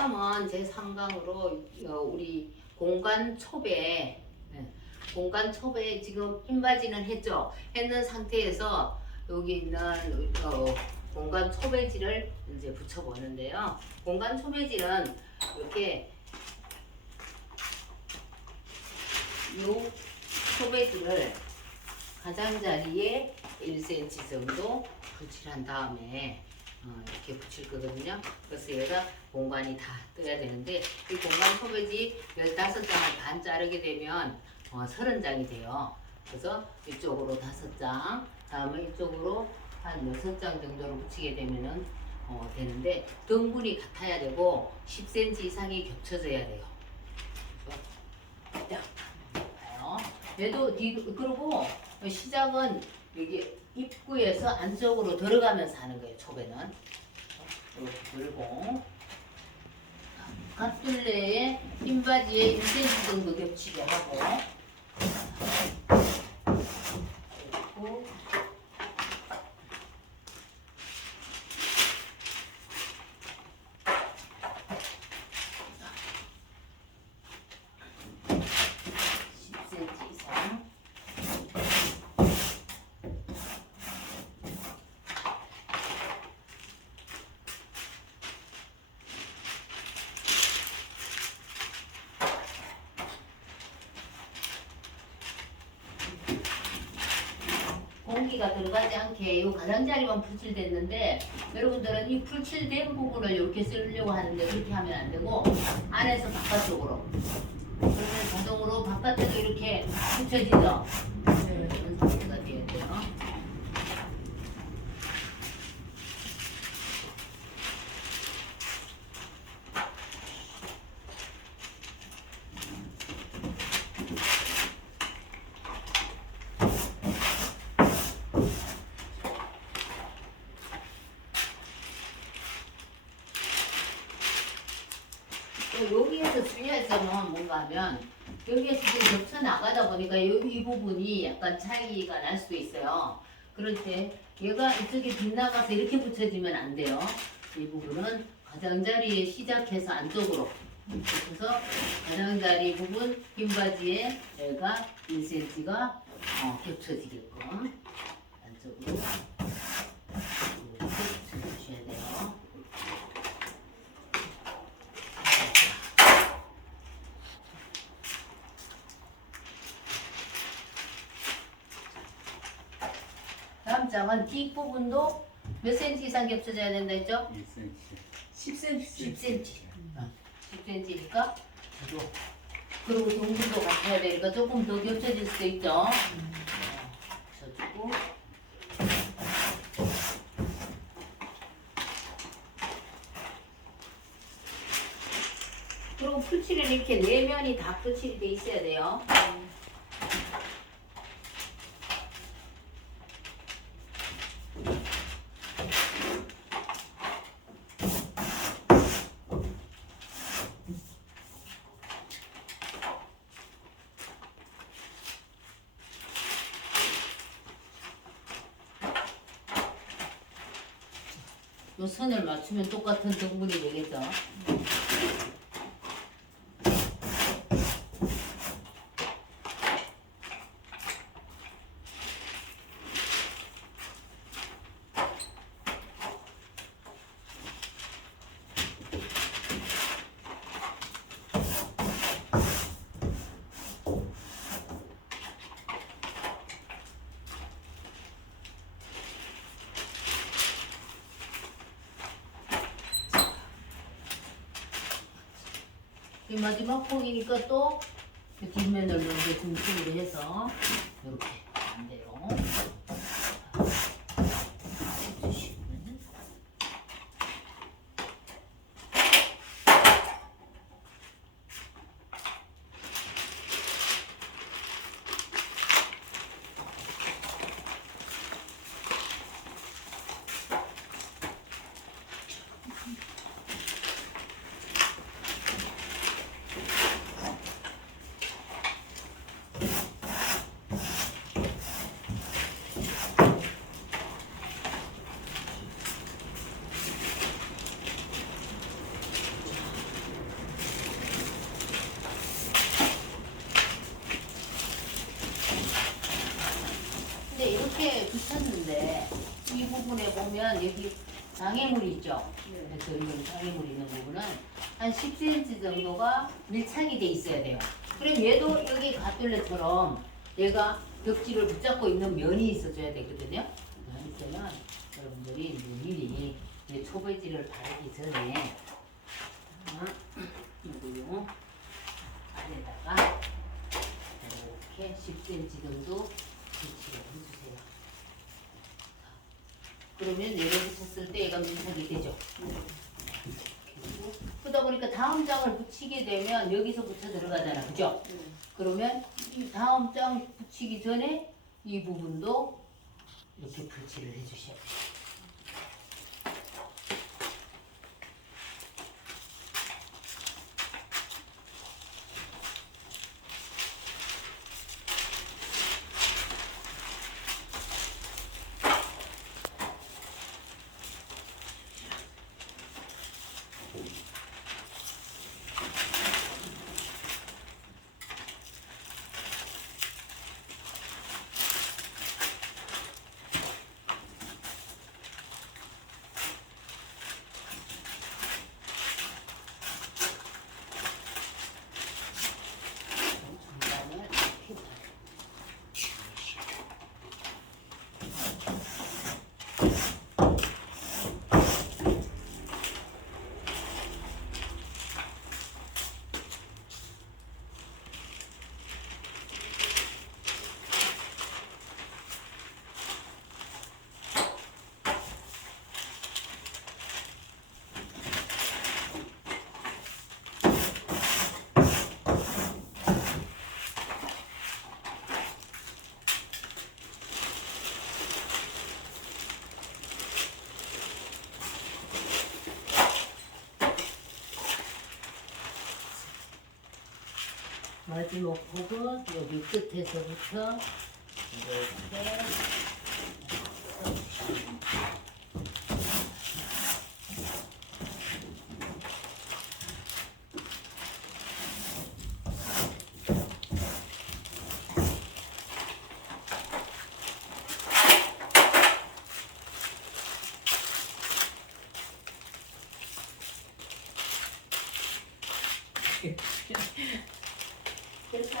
다음은 제 3강으로 우리 공간 초배 예, 공간 초배 지금 흰바지는 했죠. 했는 상태에서 여기 있는 어, 공간 초배지를 이제 붙여보는데요. 공간 초배지는 이렇게 요 초배지를 가장자리에 1cm 정도 붙일한 다음에 어, 이렇게 붙일 거거든요. 그래서 얘가 공간이 다 떠야 되는데 이 공간 소배지 15장을 반 자르게 되면 어, 30장이 돼요. 그래서 이쪽으로 5장, 다음에 이쪽으로 한 6장 정도로 붙이게 되면은 어, 되는데 등분이 같아야 되고 10cm 이상이 겹쳐져야 돼요. 얘도 그리고 시작은 여기 입구에서 안쪽으로 들어가면서 하는 거예요. 초배는 이렇게 들고 갓둘레에 흰 바지에 1cm 정도 겹치게 하고 (10cm) 이상 공기가 들어가지 않게 이 가장자리만 풀칠됐는데 여러분들은 이 풀칠된 부분을 이렇게 쓰려고 하는데 그렇게 하면 안 되고 안에서 바깥쪽으로. 그러면 자동으로 바깥쪽에 이렇게 붙여지죠 네, 이런 상태가 돼야 돼요 또 여기에서 주의할 점은 뭔가 하면 여기에서 지금 겹쳐 나가다 보니까 이, 이 부분이 약간 차이가 날 수도 있어요. 그럴 때 얘가 이쪽에 빗나가서 이렇게 붙여지면 안 돼요. 이 부분은 가장자리에 시작해서 안쪽으로 그래서 가장자리 부분 흰 바지에 얘가 1cm가 어, 겹쳐지게끔 안쪽으로 이렇게 붙여주셔야 돼요. 장은 뒷부분도 몇 cm 이상 겹쳐져야 된다 했죠? 1cm. 10cm. 10cm. 10cm니까 그리고 동분도 같아야 되니까 조금 더 겹쳐질 수도 있죠. 겹쳐주고 그리고 풀칠은 이렇게 네 면이 다 풀칠이 돼 있어야 돼요. 요 선을 맞추면 똑같은 등분이 되겠죠. 마지막 폭이니까 또이 뒷면을 먼저 중심으로 해서 이렇게 반대로 그러면 여기 장애물이 있죠. 네. 그래서 이런 장애물 있는 부분은 한 10cm 정도가 밀착이 돼 있어야 돼요. 그럼 얘도 여기 가톨레처럼 얘가 벽지를 붙잡고 있는 면이 있어줘야 되거든요. 있으면 여러분들이 미리 이제 초배지를 바르기 전에 어, 요거요 안에다가 이렇게 10cm 정도 배치를 해주세요. 그러면 얘를 붙였을 때 얘가 밀착이 되죠. 그러다 보니까 다음 장을 붙이게 되면 여기서 붙여 들어가잖아, 그죠? 네. 그러면 이 다음 장 붙이기 전에 이 부분도 이렇게 불칠을 해주셔야 돼요. 중간을 이렇게 봐요. 마지막 부분 여기 끝에서부터 이렇게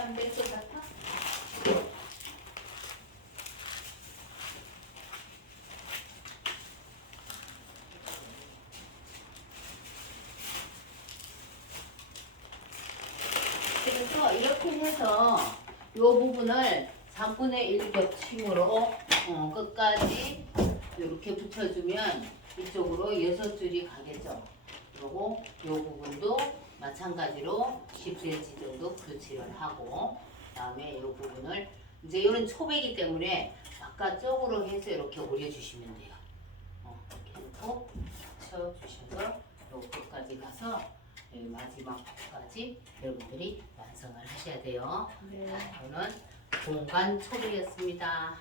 하면 될것 같아? 그래서 이렇게 해서 이 부분을 3분의 1 겹침으로 어, 끝까지 이렇게 붙여주면 이쪽으로 6줄이 가겠죠. 그리고 이 부분도 마찬가지로 10cm 정도 교치를 하고 그다음에 이 부분을 이제 이런 초배기 때문에 바깥쪽으로 해서 이렇게 올려주시면 돼요. 어, 이렇게 놓고 채워주셔서 요 끝까지 가서 여기 마지막까지 여러분들이 완성을 하셔야 돼요. 네. 자, 저는 공간 초배였습니다.